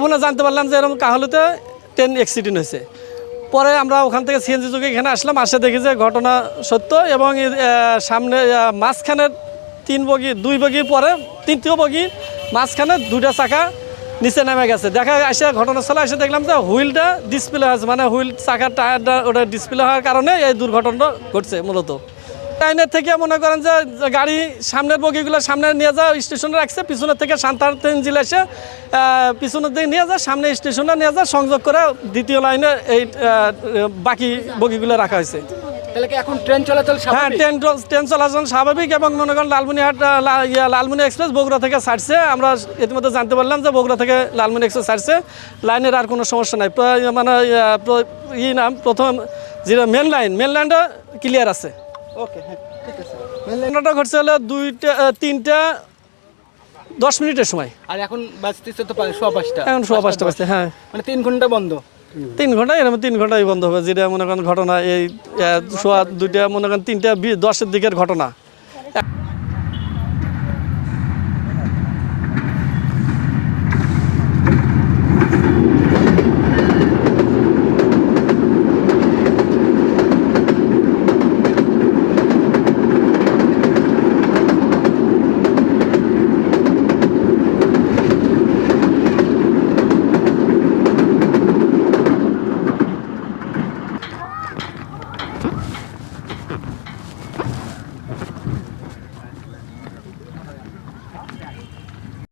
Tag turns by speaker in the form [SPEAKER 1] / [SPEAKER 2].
[SPEAKER 1] ফোনে জানতে পারলাম যে এরকম কাহলুতে ট্রেন অ্যাক্সিডেন্ট হয়েছে। পরে আমরা ওখান থেকে সিএনজি যুগে এখানে আসলাম, আসে দেখি যে ঘটনা সত্য এবং সামনে মাঝখানে তিন বগি, দুই বগির পরে তিনটিও বগি, মাঝখানে দুইটা চাকা নিচে নেমে গেছে। দেখা আসে ঘটনাস্থলে এসে দেখলাম যে হুইলটা ডিসপ্লে আছে মানে হুইল চাকার টায়ারটা ওটা ডিসপ্লে হওয়ার কারণে এই দুর্ঘটনাটা ঘটছে মূলত। লাইনের থেকে মনে করেন যে গাড়ি সামনের বগিগুলো সামনে নিয়ে যা স্টেশনে রাখছে পিছনের থেকে সান্তান তেঞ্জিল এসে পিছনের দিকে নিয়ে যা সামনে স্টেশনে নিয়ে যা সংযোগ করে দ্বিতীয় লাইনে এই বাকি বগিগুলো রাখা হয়েছে।
[SPEAKER 2] এখন ট্রেন চলাচল
[SPEAKER 1] হ্যাঁ ট্রেন ট্রেন চলাচল স্বাভাবিক এবং মনে করেন লালমনিহাট ইয়া, লালমনি এক্সপ্রেস বগুড়া থেকে ছাড়ছে। আমরা ইতিমধ্যে জানতে পারলাম যে বগুড়া থেকে লালমনি এক্সপ্রেস ছাড়ছে। লাইনের আর কোনো সমস্যা নাই। মানে ই নাম প্রথম যেটা মেন লাইন মেন লাইনটা ক্লিয়ার আছে।
[SPEAKER 2] ওকে হ্যাঁ ঠিক আছে।
[SPEAKER 1] ঘটনাটা ঘটছে হলো দুইটা তিনটা দশ মিনিটের সময়।
[SPEAKER 2] আর এখন বাজতেছে তো সোয়া পাঁচটা।
[SPEAKER 1] এখন সোয়া পাঁচটা বাজছে হ্যাঁ।
[SPEAKER 2] মানে তিন ঘণ্টা বন্ধ।
[SPEAKER 1] তিন ঘণ্টা এরকম তিন ঘন্টাই বন্ধ হবে যেটা মনে করেন ঘটনা এই সোয়া দুইটা মনে করেন তিনটা বি- দশের দিকের ঘটনা।